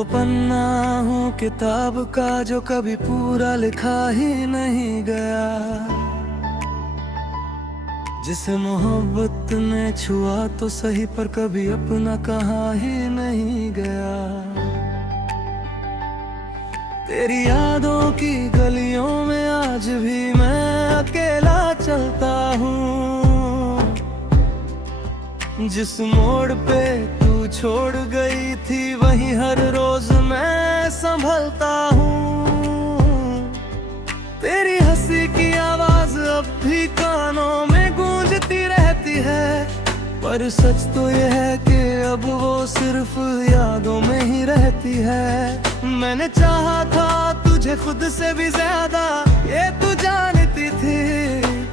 वो पन्ना हूँ किताब का जो कभी पूरा लिखा ही नहीं गया, जिसे मोहब्बत ने छुआ तो सही पर कभी अपना कहा ही नहीं गया। तेरी यादों की गलियों में आज भी मैं अकेला चलता हूँ, जिस मोड़ पे तू छोड़ गई थी वहीं हर रोज मैं संभलता हूँ। तेरी हंसी की आवाज अब भी कानों में गूंजती रहती है, पर सच तो यह है कि अब वो सिर्फ यादों में ही रहती है। मैंने चाहा था तुझे खुद से भी ज्यादा, ये तू जानती थी,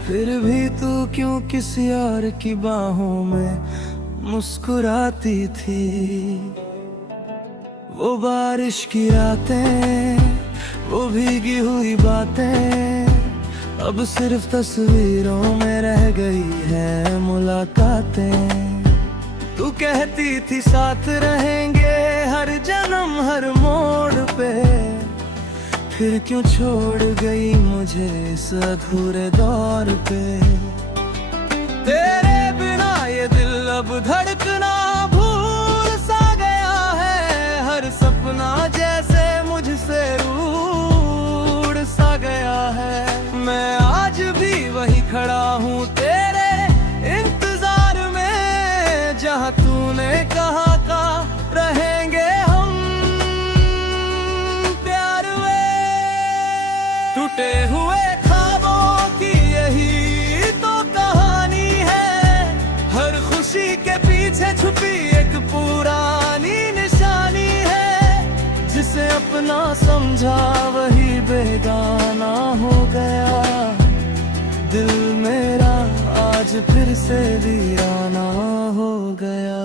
फिर भी तू क्यों किसी और की बाहों में मुस्कुराती थी। वो बारिश की रातें, वो भीगी हुई बातें, अब सिर्फ तस्वीरों में रह गई है मुलाकातें। तू कहती थी साथ रहेंगे हर जन्म हर मोड़ पे, फिर क्यों छोड़ गई मुझे इस अधूरे दौर पे। तेरे बिना ये दिल अब धड़कना भूल सा गया है, हर सपना जैसे मुझसे रूठ सा गया है। मैं आज भी वही खड़ा हूँ तेरे इंतजार में, जहाँ तूने कहा था रहेंगे हम प्यार में। टूटे हुए ख्वाबों की यही तो कहानी है, हर खुशी के पीछे छुपी एक पुरानी निशानी है। जिसे अपना समझा वही बेगाना हो गया, दिल मेरा आज फिर से वीराना हो गया।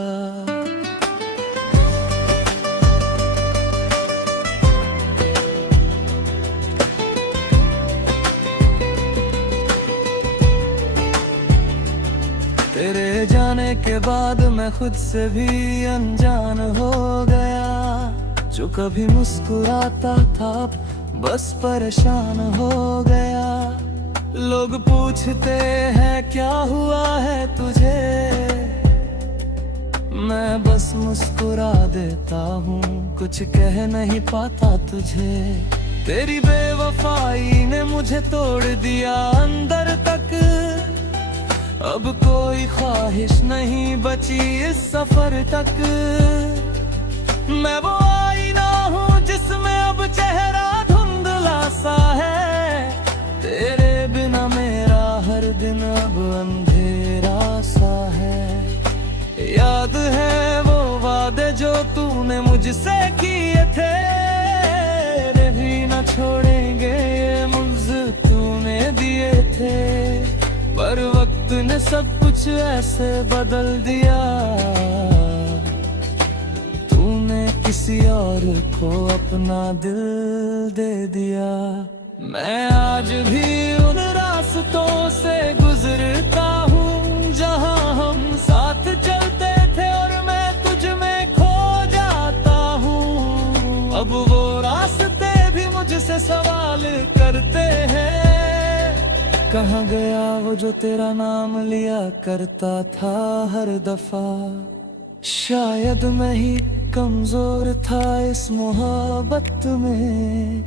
तेरे जाने के बाद मैं खुद से भी अनजान हो गया, जो कभी मुस्कुराता था बस परेशान हो गया। लोग पूछते हैं क्या हुआ है तुझे, मैं बस मुस्कुरा देता हूँ, कुछ कह नहीं पाता तुझे। तेरी बेवफाई ने मुझे तोड़ दिया अंदर तक, अब कोई ख्वाहिश नहीं बची इस सफर तक। मैं वो आईना हूँ जिसमें अब चेहरा धुंधला सा है, तेरे बिना मेरा हर दिन अब अंधेरा सा है। याद है वो वादे जो तूने मुझसे किए थे, तेरे भी न छोड़ेंगे ये मुझे तूने दिए थे, पर वक्त ने सब कुछ ऐसे बदल दिया। तूने किसी और को अपना दिल दे दिया। मैं आज भी उन रास्तों से गुजरता हूँ जहाँ हम साथ चलते थे, और मैं तुझ में खो जाता हूँ। अब वो रास्ते भी मुझसे सवाल करते हैं, कहाँ गया वो जो तेरा नाम लिया करता था हर दफा। शायद मैं ही कमजोर था इस मोहब्बत में,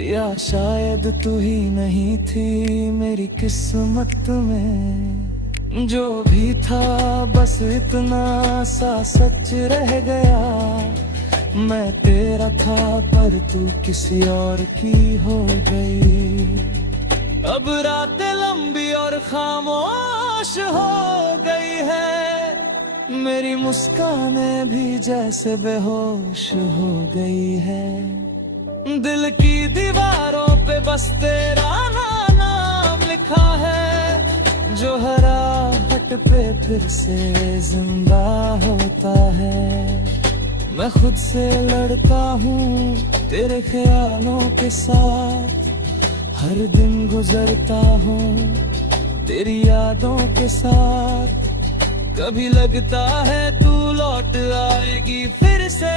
या शायद तू ही नहीं थी मेरी किस्मत में। जो भी था बस इतना सा सच रह गया, मैं तेरा था पर तू किसी और की हो गई। अब रातें लंबी और खामोश हो गई है, मेरी मुस्कानें भी जैसे बेहोश हो गई है। दिल की दीवारों पे बस तेरा नाम लिखा है, जो हरा हट पे फिर से जिंदा होता है। मैं खुद से लड़ता हूँ तेरे ख्यालों के साथ, हर दिन गुजरता हूँ तेरी यादों के साथ। कभी लगता है तू लौट आएगी फिर से,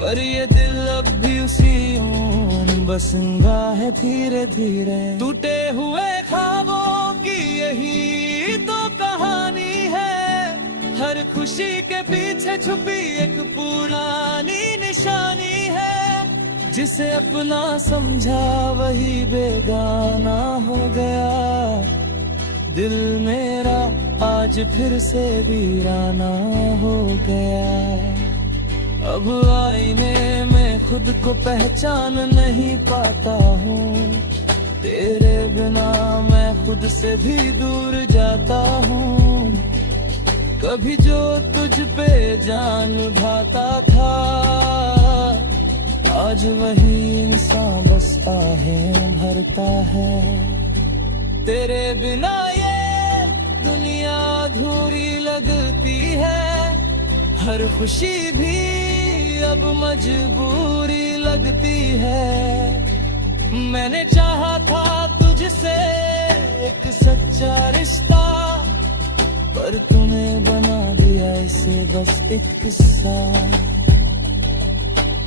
पर ये दिल अब भी उसी ऊन बसंगा है धीरे धीरे। टूटे हुए ख्वाबों की यही तो कहानी है, हर खुशी के पीछे छुपी एक पुरानी निशानी है। जिसे अपना समझा वही बेगाना हो गया, दिल मेरा आज फिर से वीराना हो गया। अब आईने में खुद को पहचान नहीं पाता हूँ, तेरे बिना मैं खुद से भी दूर जाता हूँ। कभी जो तुझ पे जान भाता था, आज वही इंसान बस आहें भरता है। तेरे बिना ये दुनिया अधूरी लगती है, हर खुशी भी अब मजबूरी लगती है। मैंने चाहा था तुझसे एक सच्चा रिश्ता, पर तूने बना दिया इसे बस एक किस्सा।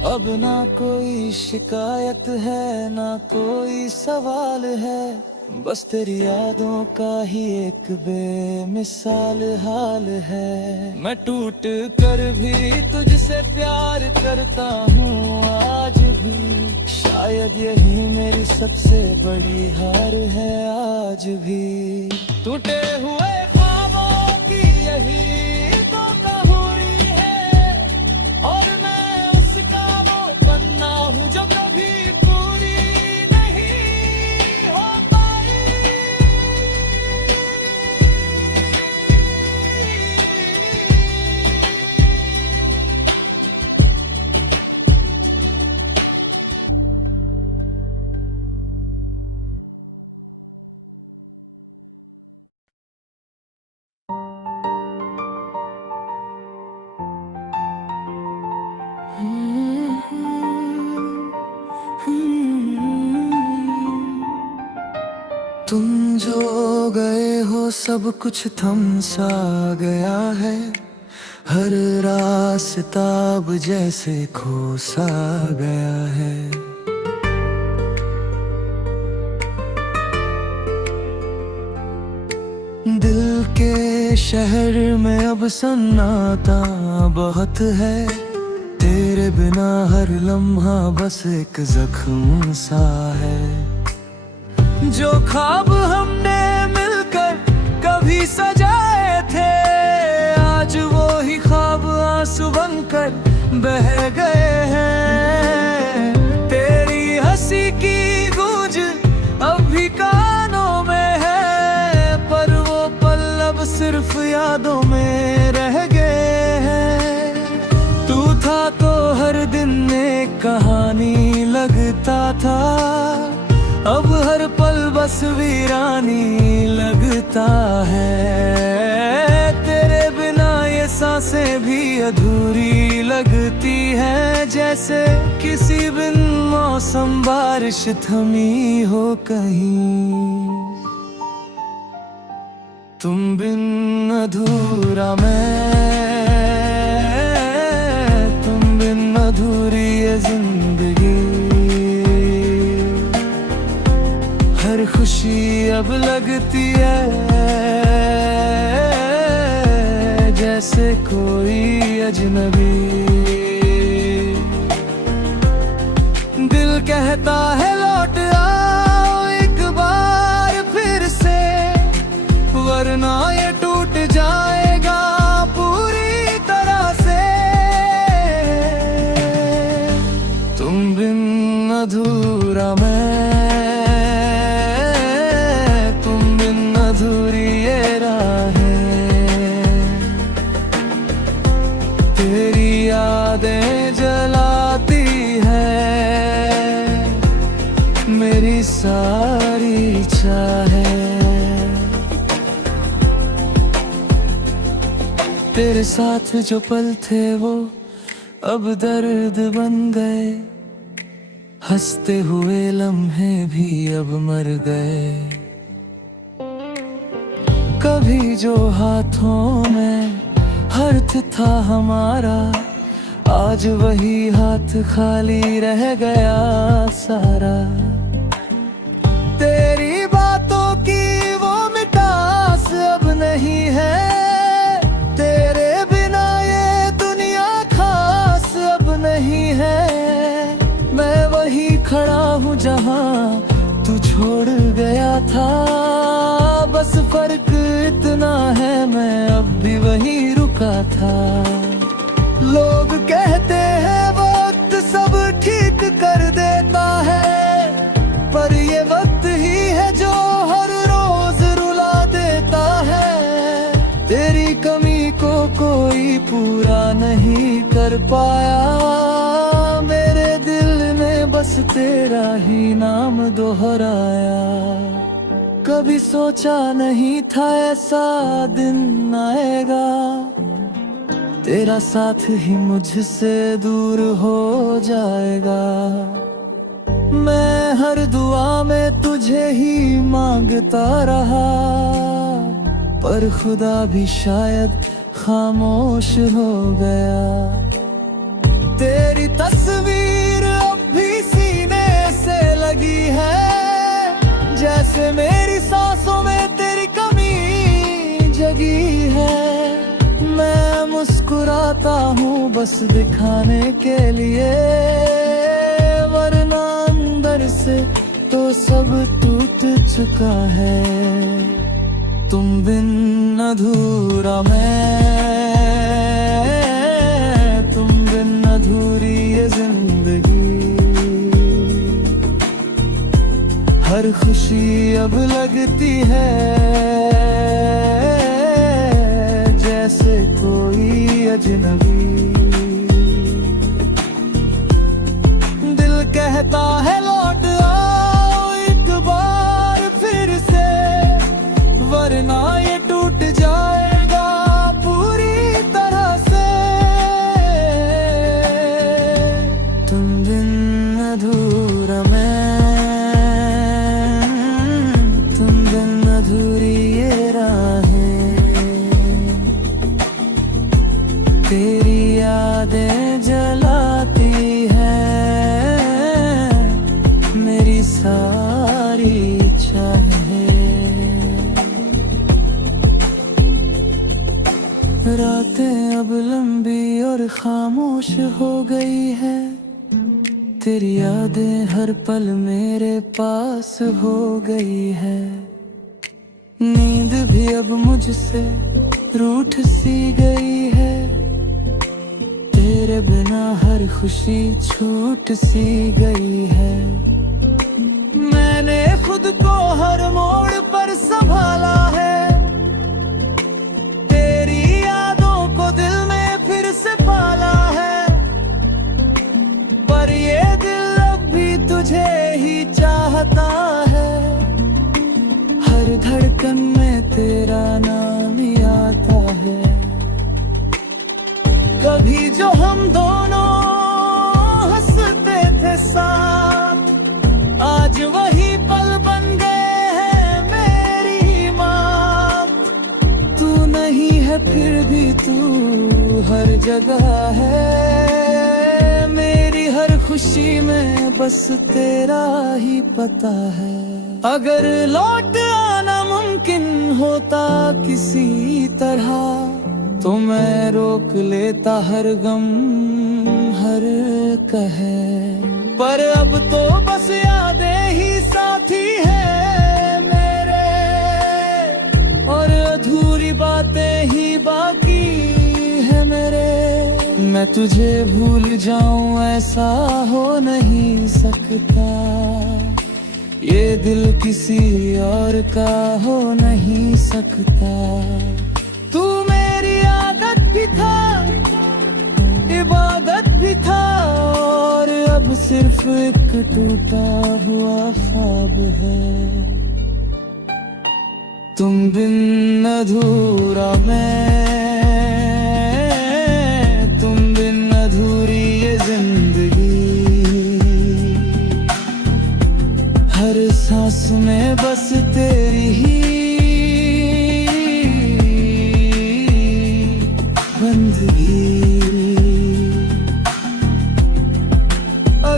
अब ना कोई शिकायत है ना कोई सवाल है, बस तेरी यादों का ही एक बेमिसाल हाल है। मैं टूट कर भी तुझसे प्यार करता हूँ आज भी, शायद यही मेरी सबसे बड़ी हार है आज भी। टूटे हुए ख्वाबों की यही तो कहानी है, और मैं उसका वो बन्ना हूँ जो कभी पूरी नहीं हो पाई। तुम जो गए हो सब कुछ थम सा गया है, हर रास्ता अब जैसे खो सा गया है। दिल के शहर में अब सन्नाटा बहुत है, तेरे बिना हर लम्हा बस एक जख्म सा है। जो ख्वाब हमने मिलकर कभी सजाए थे, आज वो ही ख्वाब आंसू बनकर बह गए हैं। तेरी हंसी की गूंज अब भी कानों में है, पर वो पल अब सिर्फ यादों में रह गए हैं। तू था तो हर दिन एक कहानी लगता था, अब हर पल बस वीरानी लगता है। तेरे बिना ये सांसें भी अधूरी लगती है, जैसे किसी बिन मौसम बारिश थमी हो कहीं। तुम बिन अधूरा मैं, तुम बिन अधूरी ये जिंदगी। हर खुशी अब लगती है जैसे कोई अजनबी। दिल कहता है लौट आओ एक बार फिर से, वरना ये टूट जाएगा पूरी तरह से। तुम बिन अधूरा मैं, तेरी यादें जलाती है मेरी सारी इच्छा है। तेरे साथ जो पल थे वो अब दर्द बन गए, हंसते हुए लम्हे भी अब मर गए। कभी जो हाथों में हाथ था हमारा, आज वही हाथ खाली रह गया सारा। तेरी बातों की वो मिठास अब नहीं है, तेरे बिना ये दुनिया खास अब नहीं है। मैं वही खड़ा हूँ जहाँ तू छोड़ गया था, बस फर्क इतना है मैं अब भी वही रुका था। लोग कहते हैं वक्त सब ठीक कर देता है, पर ये वक्त ही है जो हर रोज रुला देता है। तेरी कमी को कोई पूरा नहीं कर पाया, मेरे दिल ने बस तेरा ही नाम दोहराया। कभी सोचा नहीं था ऐसा दिन आएगा, तेरा साथ ही मुझसे दूर हो जाएगा। मैं हर दुआ में तुझे ही मांगता रहा, पर खुदा भी शायद खामोश हो गया। तेरी तस्वीर अब भी सीने से लगी है, जैसे मेरी सांसों में तेरी कमी जगी है। मैं मुस्कुराता हूँ बस दिखाने के लिए, वरना अंदर से तो सब टूट चुका है। तुम बिन अधूरा मैं, तुम बिन अधूरी ये जिंदगी। हर खुशी अब लगती है जैसे कोई अजनबी। दिल कहता है लौट आओ एक बार फिर से, वरना ये टूट जाएगा पूरी तरह से। तुम बिन अधूरा मैं, तुम बिन अधूरी ये राहें। तेरी यादें जलाती है मेरी सारी चाहें। रातें अब लंबी और खामोश हो गई है, तेरी यादें हर पल मेरे पास हो गई है। नींद भी अब मुझसे रूठ सी गई है, तेरे बिना हर खुशी छूट सी गई है। मैंने खुद को हर मोड़ पर संभाला है, तेरी यादों को दिल में फिर से पाला है। पर ये दिल अब भी तुझे ही चाहता है, हर धड़कन में तेरा नाम ही आता है। कभी जो हम दोनों हंसते थे साथ, आज वही पल बन गए हैं मेरी मौत। तू नहीं है फिर भी तू हर जगह है, मेरी हर खुशी में बस तेरा ही पता है। अगर लौट आना मुमकिन होता किसी तरह, तो मैं रोक लेता हर गम हर कहे। पर अब तो बस यादें ही साथी है मेरे, और अधूरी बातें ही बाकी है मेरे। मैं तुझे भूल जाऊं ऐसा हो नहीं सकता, ये दिल किसी और का हो नहीं सकता। तू मेरी आदत भी था, इबादत भी था, और अब सिर्फ एक टूटा हुआ ख्वाब है। तुम बिन अधूरा मैं, तुम बिन अधूरी ये जिंदगी। हर सांस में बस तेरी ही बंदगी।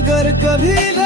अगर कभी